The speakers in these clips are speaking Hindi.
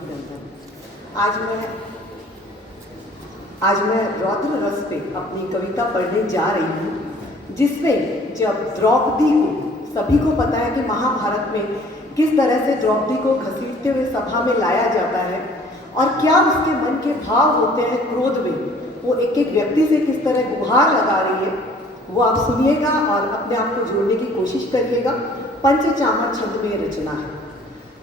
आज मैं रौद्र रस पे अपनी कविता पढ़ने जा रही हूँ, जिसमें जब द्रौपदी को, सभी को पता है कि महाभारत में किस तरह से द्रौपदी को घसीटते हुए सभा में लाया जाता है और क्या उसके मन के भाव होते हैं क्रोध में, वो एक एक व्यक्ति से किस तरह गुहार लगा रही है, वो आप सुनिएगा और अपने आप को जोड़ने की कोशिश करिएगा। पंचचामर छंद में रचना है।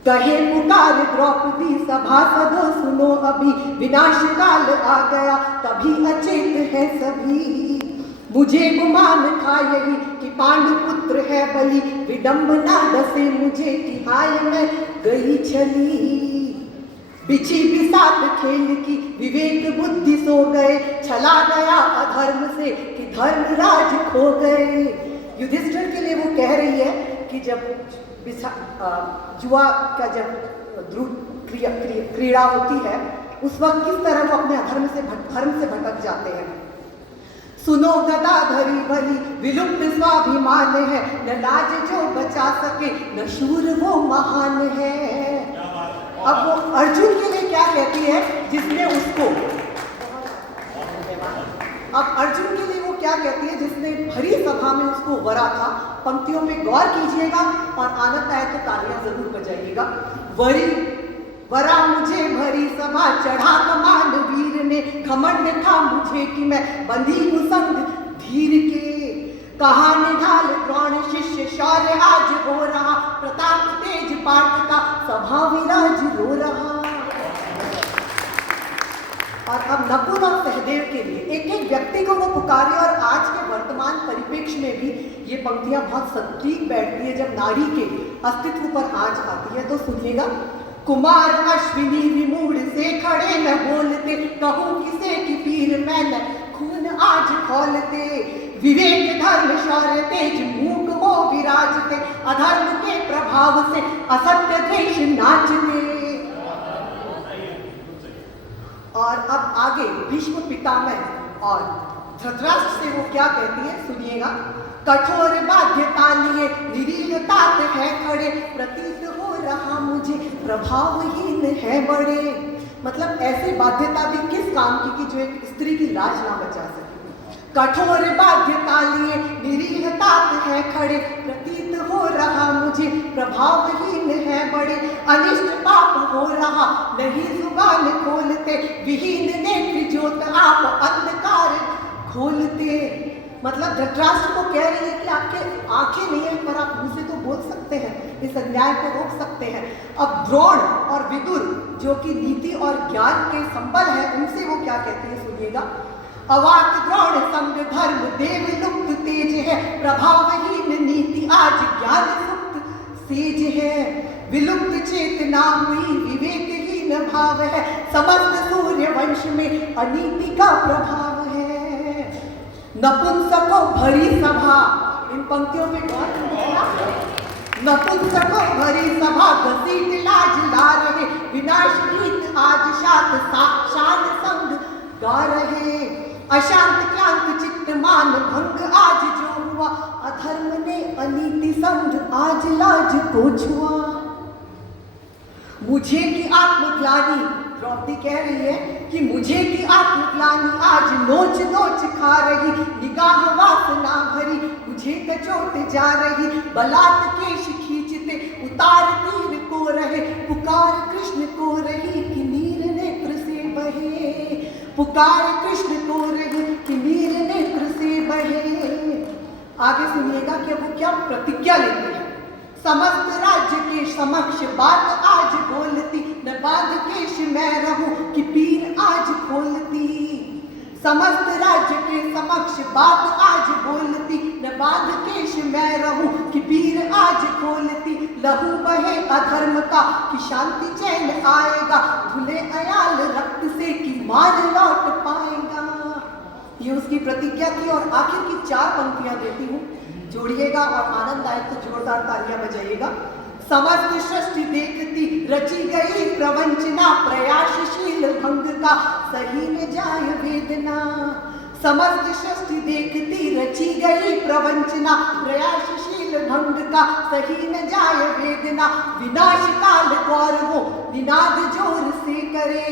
कहे पुकार द्रौपदी सभासदों सुनो अभी, विनाश काल आ गया तभी अचेत है सभी। मुझे गुमान था यही कि पांडु पुत्र है बलि, विडंबना डसे मुझे कि हाय मैं गई छली। बिछी बिसात खेल की विवेक बुद्धि सो गए, छला गया अधर्म से कि धर्मराज खो गए। युधिष्ठिर के लिए वो कह रही है कि जब जुआ का जब क्रीड़ा होती है उस वक्त किस तरह वो अपने धर्म से भटक जाते हैं। सुनो गदाधरी बलि विलुप्त स्वाभिमान है, न लाज जो बचा सके न शूर वो महान है। अब वो अर्जुन के लिए क्या कहती है जिसने उसको, अब अर्जुन के लिए वो क्या कहती है जिसने भरी सभा में उसको वरा था। पंक्तियों में गौर कीजिएगा और आनंद आए तो तालियां जरूर बजाइएगा। वरा मुझे भरी सभा चढ़ा कमान वीर ने, घमंड था मुझे कि मैं बंधी हूँ संग धीर के। कहा निढाल द्रोण शिष्य शौर्य आज हो रहा, प्रताप तेज पार्थ का सभा विराज रो रहा। और अब नकुल और सहदेव के लिए एक एक व्यक्ति को वो पुकारे और आज के वर्तमान परिप्रेक्ष्य में भी ये पंक्तियां बहुत सटीक बैठती है जब नारी के अस्तित्व पर आज आती है। तो सुनिएगा। कुमार अश्विनी विमूढ़ से खड़े न बोलते, कहूँ किसे की पीर मैं न खून आज खोलते। विवेक धर्म शौर्य तेज मूक वो विराजते, अधर्म के प्रभाव से असत्य द्वेष नाचते। और अब आगे भीष्म पितामह और धृतराष्ट्र से वो क्या कहती है सुनिएगा। कठोर बाध्यता लिए निरीहतात है खड़े, प्रतीत हो रहा मुझे प्रभावहीन है बड़े। मतलब ऐसी बाध्यता भी किस काम की कि जो एक स्त्री की लाज ना बचा सके। कठोर बाध्यता लिए निरीहतात है खड़े, प्रतीत हो रहा मुझे प्रभावहीन है बड़े। अनिष्ट पाप हो रहा नहीं जुबान खोलते, विहीन नेत्र ज्योत आप अंधकार खोलते। मतलब धृतराष्ट्र को कह रही है कि आपके आंखें नहीं है पर आप मुंह से तो बोल सकते हैं, इस अन्याय को रोक सकते हैं। अब द्रोण और विदुर जो कि नीति और ज्ञान के संबल है, उनसे वो क्या कहते हैं सुनिएगा। अवाक द्रोण संग धर्म देव लुप्त तेज है, प्रभावहीन नीति आज ज्ञान सुप्त सेज है। विलुप्त चेतना हुई विवेकहीन भाव है, समस्त सूर्य वंश में अनीति का प्रभाव है। नपुंसकों भरी सभा, इन पंक्तियों में गौर कीजिएगा। नपुंसकों भरी सभा घसीट लाज ला रहे, विनाश गीत आज शात शान संग गा रहे। अशांत क्लांत चित्त मान भंग आज जो हुआ, अधर्म ने अनीति संग आज लाज को छुआ। मुझे की आत्मग्लानि, द्रौपदी कह रही है कि मुझे की आत्मग्लानि आज नोच नोच खा रही, निगाह वासना भरी मुझे कचोट जा रही। बलात् केश खींचते उतार तीर को रहे, पुकार कृष्ण को रही कि नीर नेत्र से बहे। पुकार कृष्ण को रही कि नीर नेत्र से बहे। आगे सुनिएगा कि वो क्या प्रतिज्ञा लेते हैं। समस्त राज्य के समक्ष बात आज बोलती, न बांध केश मैं रहूं कि पीर आज खोलती। समस्त राज्य के समक्ष बात आज बोलती, न बांध केश मैं रहूं कि पीर आज खोलती। लहू बहे अधर्म का कि शांति चैन आएगा, धुले अयाल रक्त से कि मार लौट पाएगा। ये उसकी प्रतिज्ञा थी। और आखिर की 4 पंक्तियां देती हूँ, जोड़िएगा और आनंद आए तो जोरदार तालियां बजाइएगा। समस्त सृष्टि देखती रची गई प्रवंचना, प्रयासशील भंग का सही न जाय वेदना। समस्त सृष्टि देखती रची गई प्रवंचना, प्रयासशील भंग का सही न जाय वेदना। विनाश काल गौरवों निनाद जोर करे,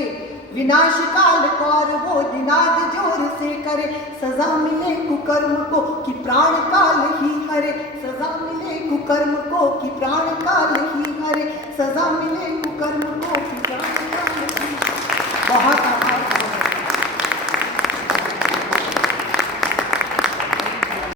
विनाश काल कौर वो निनाद जोर से करे, सजा मिले कुकर्म को कि प्राण काल ही हरे, सजा मिले कुकर्म को कि प्राण काल ही हरे, सजा मिले कुकर्म को कि प्राण काल